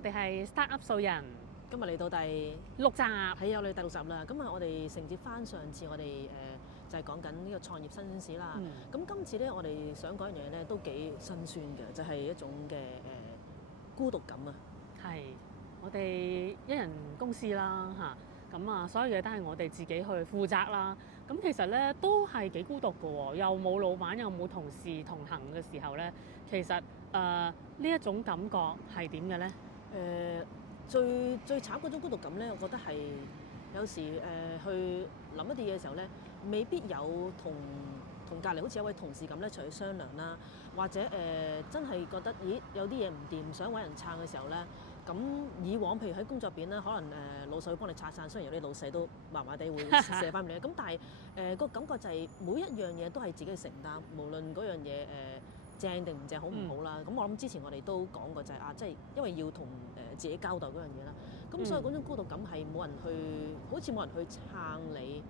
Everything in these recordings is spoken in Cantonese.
我哋係 Startup 素人今日嚟到第6集，係我哋第60啦。咁啊，我哋承接翻上次我哋就係講緊呢個創業新鮮事啦。咁今次咧，我哋想講一樣嘢咧，都幾辛酸嘅，就係一種嘅孤獨感啊。係我哋一人公司啦嚇，咁啊所有嘢都係我哋自己去負責啦。咁其實咧都係幾孤獨嘅喎，又冇老闆又冇同事同行嘅時候咧，其實呢一種感覺係點嘅咧？最慘嗰種孤獨感咧，我覺得係有時去諗一啲嘢嘅時候咧，未必有同隔離好似有位同事咁咧，一齊去商量啦，或者真係覺得咦有啲嘢唔掂，想揾人撐嘅時候咧，咁以往譬如喺工作入邊咧，可能老細會幫你拆散，雖然有啲老細都麻麻地會射翻俾你，咁但係個感覺就係每一樣嘢都係自己去承擔，無論嗰樣嘢正定唔正，好唔好啦。咁我諗之前我哋都講過就係即係因為要同自己交代嗰樣嘢啦。咁所以嗰種孤獨感係冇人去，好似冇人去撐你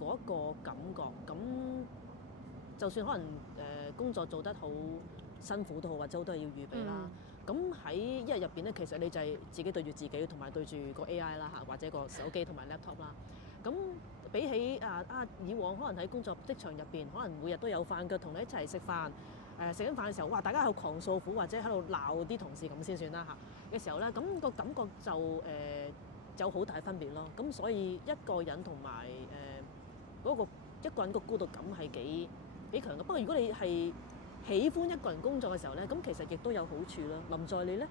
嗰一個感覺。咁就算可能工作做得好辛苦都好，或者好多嘢要預備啦。咁喺一日入邊咧，其實你就係自己對住自己，同埋對住個 AI 啦嚇，或者個手機同埋 laptop 啦。咁比起以往可能喺工作職場入邊，可能每日都有飯腳同你一齊食飯，食緊飯嘅時候，哇！大家喺度狂訴苦或者喺度鬧啲同事咁先算啦嚇嘅時候咧，咁個感覺就有好大分別咯。咁所以一個人同埋嗰個一個人個孤獨感係幾強嘅。不過如果你係喜歡一個人工作嘅時候咧，咁其實亦都有好處啦。林在你咧？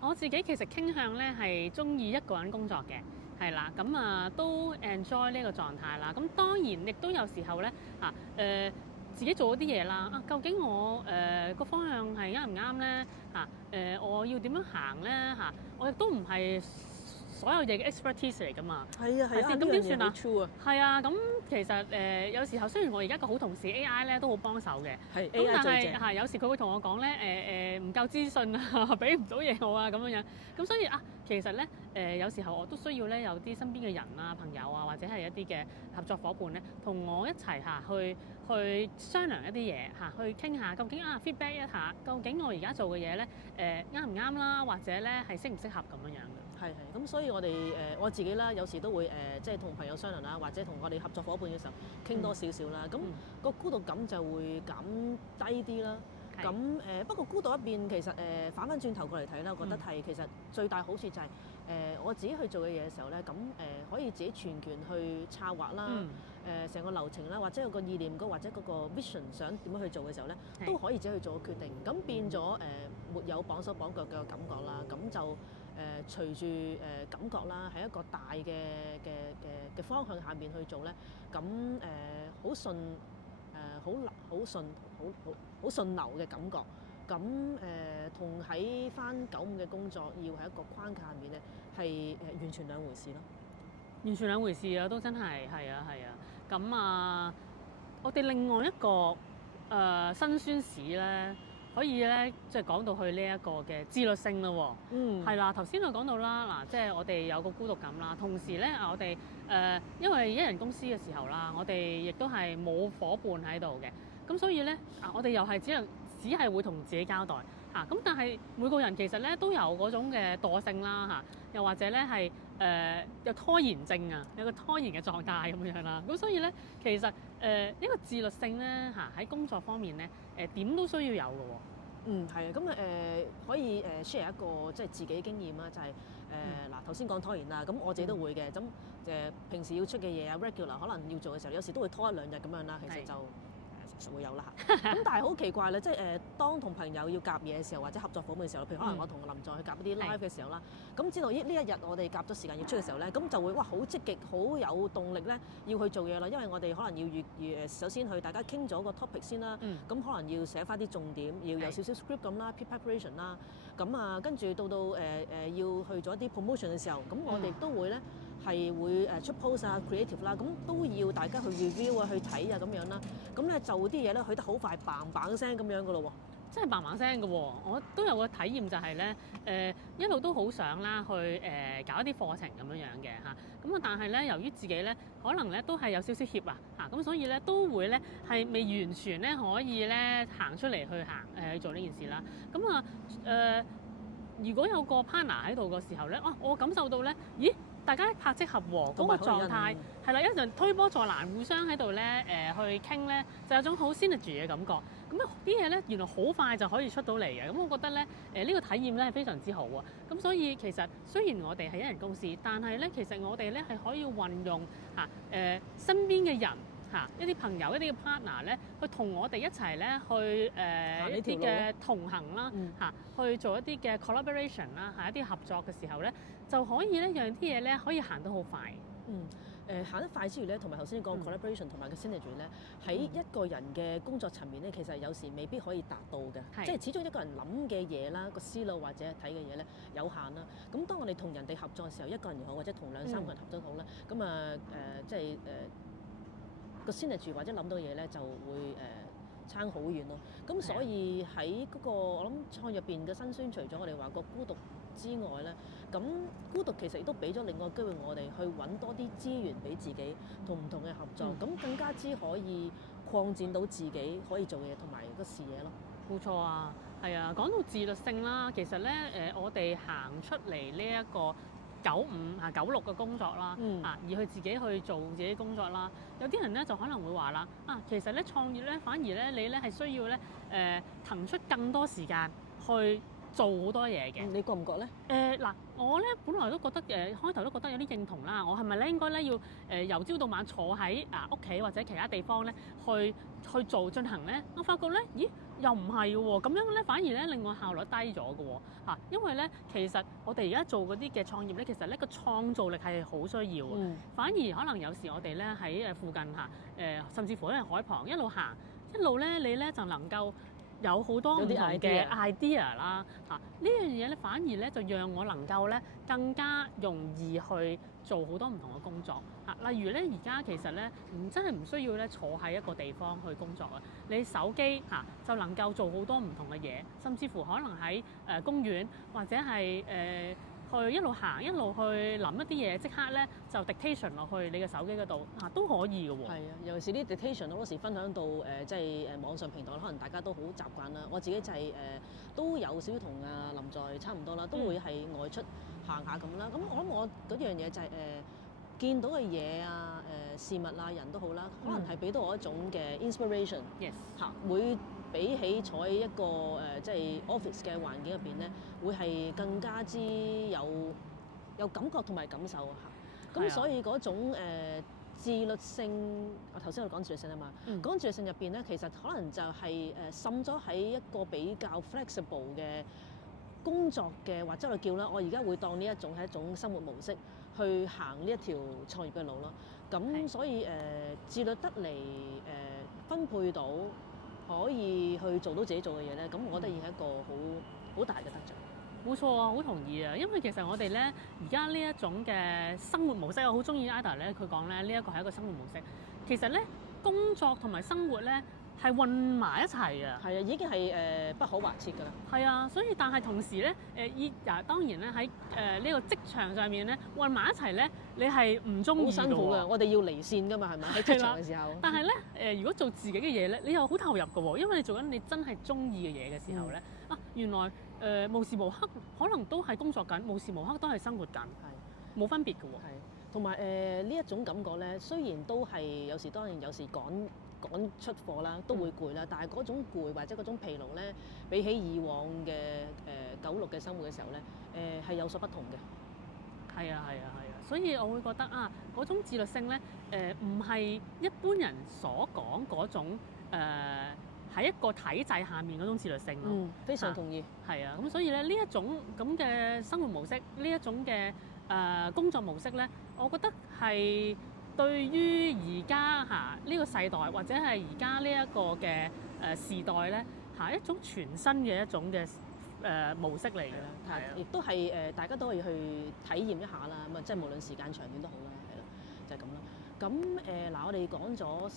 我自己其實傾向咧係中意一個人工作嘅，係啦，咁都 enjoy 呢個狀態啦。咁當然亦都有時候咧自己做嗰啲嘢啦，究竟我個方向係啱唔啱咧我要點樣行咧我亦都唔係所有嘢嘅 expertise 嚟㗎嘛。係啊，咁點算啊？ true 啊！係啊，咁其實有時候雖然我而家個好同事 AI 咧都好幫手嘅，係咁 AI 但最正。係有時佢會同我講咧唔夠資訊啊，俾唔到嘢我啊咁樣。咁所以其實咧有時候我都需要咧有啲身邊嘅人啊、朋友啊，或者係一啲嘅合作伙伴咧，同我一齊去商量一啲嘢去傾下究竟feedback 一下，究竟我而家做嘅嘢咧啱唔啱啦，或者咧係適唔適合咁樣樣嘅。係咁所以我哋我自己啦，有時都會即係同朋友商量啦，或者同我哋合作伙伴嘅時候傾多少少啦，咁個孤獨感就會減低啲啦。咁不過孤獨一邊其實反翻轉頭過嚟睇啦，我覺得係其實最大好處就係我自己去做嘅嘢嘅時候咧，咁可以自己全權去策劃啦，成個流程啦，或者有個意念或者嗰個 vision 想點樣去做嘅時候咧，都可以自己去做個決定。咁變咗沒有綁手綁腳嘅感覺啦，咁就隨住感覺啦，喺一個大嘅方向下面去做咧，咁好順好順流嘅感覺。咁同喺翻95嘅工作要喺一個框架下面咧，係完全兩回事咯。完全兩回事啊，都真係係啊。咁我哋另外一個辛酸史咧，可以咧即係講到去呢一個嘅自律性咯喎。係啦，頭先我講到啦，嗱，即係我哋有個孤獨感啦，同時咧我哋因為一人公司嘅時候啦，我哋亦都係冇伙伴喺度嘅，咁所以咧我哋又係只係會同自己交代咁但係每個人其實咧都有嗰種嘅惰性啦又或者咧係有拖延症有個拖延嘅狀態咁樣啦，咁所以咧其實一個自律性咧喺工作方面咧點都需要有嘅喎。係啊，咁可以share 一個即係自己經驗啦，就係嗱頭先講拖延啦，咁我自己都會嘅，咁平時要出嘅嘢regular 可能要做嘅時候，有時都會拖1-2日咁樣啦，其實就會有啦嚇。咁但係好奇怪咧，即係當同朋友要夾嘢嘅時候，或者合作伙伴嘅時候，譬如可能我同林在去夾一啲 live 嘅時候啦，咁知道呢一日我哋夾咗時間要出嘅時候咧，咁就會好積極、好有動力咧，要去做嘢啦。因為我哋可能要首先去大家傾咗個 topic 先啦，咁可能要寫翻啲重點，要有少少 script 咁啦 preparation 啦，咁跟住到要去做一啲 promotion 嘅時候，咁我哋都會咧係會出 post creative 啦，咁都要大家去 review 去睇咁樣啦，咁咧就啲嘢咧去得好快，bang bang聲咁樣噶咯喎。真係嘭嘭聲嘅喎，我都有個體驗就係咧，一路都好想啦去搞一啲課程咁樣樣嘅咁但係咧由於自己咧可能咧都係有少少怯咁所以咧都會咧係未完全咧可以咧行出嚟去做呢件事啦。咁如果有個 partner 喺度嘅時候咧，我感受到咧，咦，大家拍即合和嗰個狀態係啦，一陣推波助瀾，互相喺度咧去傾咧，就有種好 synergy 嘅感覺。咁啲嘢咧原來好快就可以出到嚟嘅，咁我覺得咧呢個體驗咧係非常之好啊。咁所以其實雖然我哋係一人公司，但係咧其實我哋咧係可以運用身邊嘅人。一啲朋友、一啲嘅 partner 咧，去同我哋一齊咧去一啲嘅同行啦，去做一啲嘅 collaboration 啦，一啲合作嘅時候咧，就可以咧讓啲嘢咧可以行得好快。行得快之餘咧，同埋頭先講 collaboration 同埋個 synergy 咧，喺一個人嘅工作層面咧，其實有時未必可以達到嘅，即係始終一個人諗嘅嘢啦，個思路或者睇嘅嘢咧有限啦。咁當我哋同人哋合作嘅時候，一個人又好，或者同兩三個人合作好咧，咁即係個 synergy 或者諗到嘢咧就會差好遠咯。咁所以喺嗰個我諗創入邊嘅辛酸，除咗我哋話個孤獨之外咧，咁孤獨其實亦都俾咗另外機會我哋去揾多啲資源俾自己，同唔同嘅合作，咁更加之可以擴展到自己可以做嘅嘢同埋個視野咯。冇錯啊，係啊，講到自律性啦，其實咧我哋行出嚟呢一個9596嘅工作啦，而去自己去做自己工作啦。有啲人咧就可能會話啦，其實咧創業咧反而咧你咧係需要咧騰出更多時間去做好多嘢嘅。你覺唔覺咧？我咧本來都覺得開頭都覺得有啲認同啦。我係咪咧應該咧要由朝到晚坐喺屋企或者其他地方咧去做進行咧？我發覺咧，咦又唔係喎，咁樣咧反而咧令我效率低咗嘅喎。因為咧其實我哋而家做嗰啲嘅創業咧，其實呢個創造力係好需要嘅。反而可能有時我哋咧喺附近甚至乎喺海旁一路行一路咧，你咧就能夠有好多唔同嘅 idea 啦，呢樣嘢咧反而咧就讓我能夠咧更加容易去做好多唔同嘅工作。例如咧而家其實咧真係唔需要咧坐喺一個地方去工作啊，你手機就能夠做好多唔同嘅嘢，甚至乎可能喺公園或者係去一路行一路去諗一啲嘢，即刻咧就 dictation 落去你嘅手機嗰度都可以嘅喎。係啊，尤其是啲 dictation 好多時分享到即係網上平台，可能大家都好習慣啦。我自己就係都有少少同林在差唔多啦，都會係外出行下咁啦。咁我諗我嗰樣嘢就係見到嘅嘢事物人都好啦，可能係俾到我一種嘅 inspiration。會比起坐喺一個即係 office 嘅環境入邊咧，會係更加之有感覺同埋感受咁所以嗰種自律性，我頭先我講自律性啊嘛，講自律性入邊咧，其實可能就係滲咗喺一個比較 flexible 嘅工作嘅，或者我叫啦，我而家會當呢一種係一種生活模式去行呢一條創業嘅路咯。咁所以自律得嚟分配到可以去做到自己做嘅嘢咧，咁我覺得已係一個好大嘅得著。冇錯啊，好同意啊，因為其實我哋咧而家呢一種嘅生活模式，我好中意 Ida 咧佢講咧呢一個係一個生活模式。其實咧工作同埋生活咧係混埋一齊啊。係啊，已經係不可或缺㗎啦。係啊，所以但係同時咧當然咧喺呢個職場上面咧混埋一齊咧，你係唔中意㗎喎。好辛苦㗎，我哋要離線㗎嘛，係咪喺職場嘅時候？但係咧如果做自己嘅嘢咧，你又好投入㗎喎，因為你做緊你真係中意嘅嘢嘅時候咧，原來無時無刻可能都係工作緊，無時無刻都係生活緊，冇分別嘅喎。係，同埋呢一種感覺咧，雖然都係有時當然有時趕出貨啦，都會攰啦，但係嗰種攰或者嗰種疲勞咧，比起以往嘅96嘅生活嘅時候咧，係有所不同嘅。係啊，所以我會覺得嗰種自律性咧，唔係一般人所講嗰種喺一個體制下面嗰種自律性咯。非常同意。係啊，咁所以咧呢一種咁嘅生活模式，呢一種嘅工作模式咧，我覺得係對於而家呢個世代或者係而家呢一個嘅時代咧一種全新嘅一種嘅模式嚟嘅啦。係啊，亦都係大家都可以去體驗一下啦。咁即係無論時間長短都好啦，係啦，就係咁啦。咁我哋講咗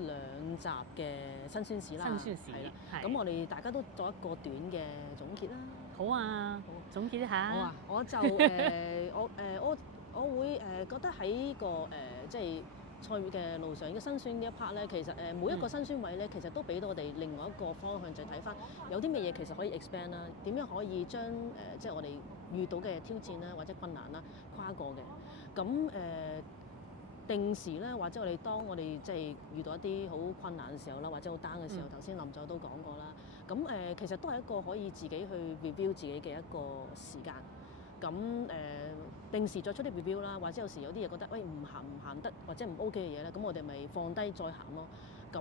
2集嘅辛酸史啦，係啦。咁我哋大家都做一個短嘅總結啦。好啊，總結一下。好啊，我就我會覺得喺個即係創業嘅路上嘅辛酸呢一 part 咧，其實每一個辛酸位咧，其實都俾到我哋另外一個方向，就睇翻有啲咩嘢其實可以 expand 啦，點樣可以將即係我哋遇到嘅挑戰啦或者困難啦跨過嘅。咁定時咧，或者當我哋即係遇到一啲好困難嘅時候啦，或者好 down 嘅時候，頭先林總都講過啦。咁其實都係一個可以自己去 review 自己嘅一個時間。咁定時作出啲 review 啦，或者有時有啲嘢覺得喂唔行得或者唔 OK 嘅嘢咧，咁我哋咪放低再行咯。咁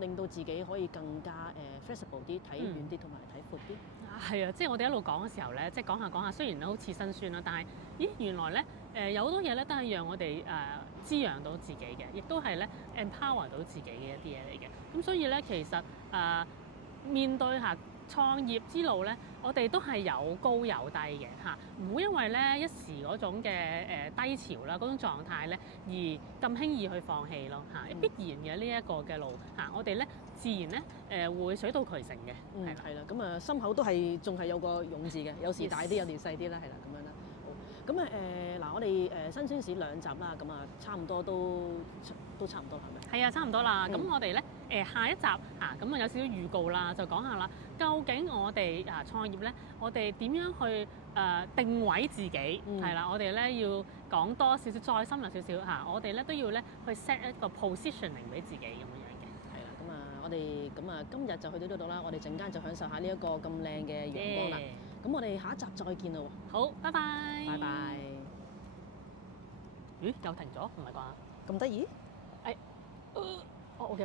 令到自己可以更加flexible 啲，睇遠啲同埋睇闊啲。係啊，即係我哋一路講嘅時候咧，即係講下，雖然好似辛酸啦，但係咦原來咧有好多嘢咧都係讓我哋滋養到自己嘅，亦都係咧 empower 到自己嘅一啲嘢嚟嘅。咁所以咧其實面對創業之路咧，我哋都係有高有低嘅嚇，唔會因為咧一時嗰種嘅低潮啦，嗰種狀態咧而咁輕易去放棄咯嚇，必然嘅呢一個嘅路嚇，我哋咧自然咧會水到渠成嘅，係啦，咁心口都係仲係有個勇字嘅，有時大啲，有時細啲啦，係啦，咁樣啦。好，咁嗱，我哋辛酸史2集啦，咁差唔多都差唔多係咪？係啊，差唔多啦。咁我哋咧下一集咁有少少預告啦，就講下啦，究竟我哋創業咧，我哋點樣去定位自己係啦？我哋咧要講多少少，再深入少少我哋咧都要咧去 set 一個 positioning 俾自己咁樣嘅。係啦，我哋今日就去到呢度啦，我哋陣間就享受下呢一個咁靚嘅陽光啦。咁我哋下一集再見啦喎。好，拜拜。拜拜。咦？又停咗？唔係啩？咁得意？OK。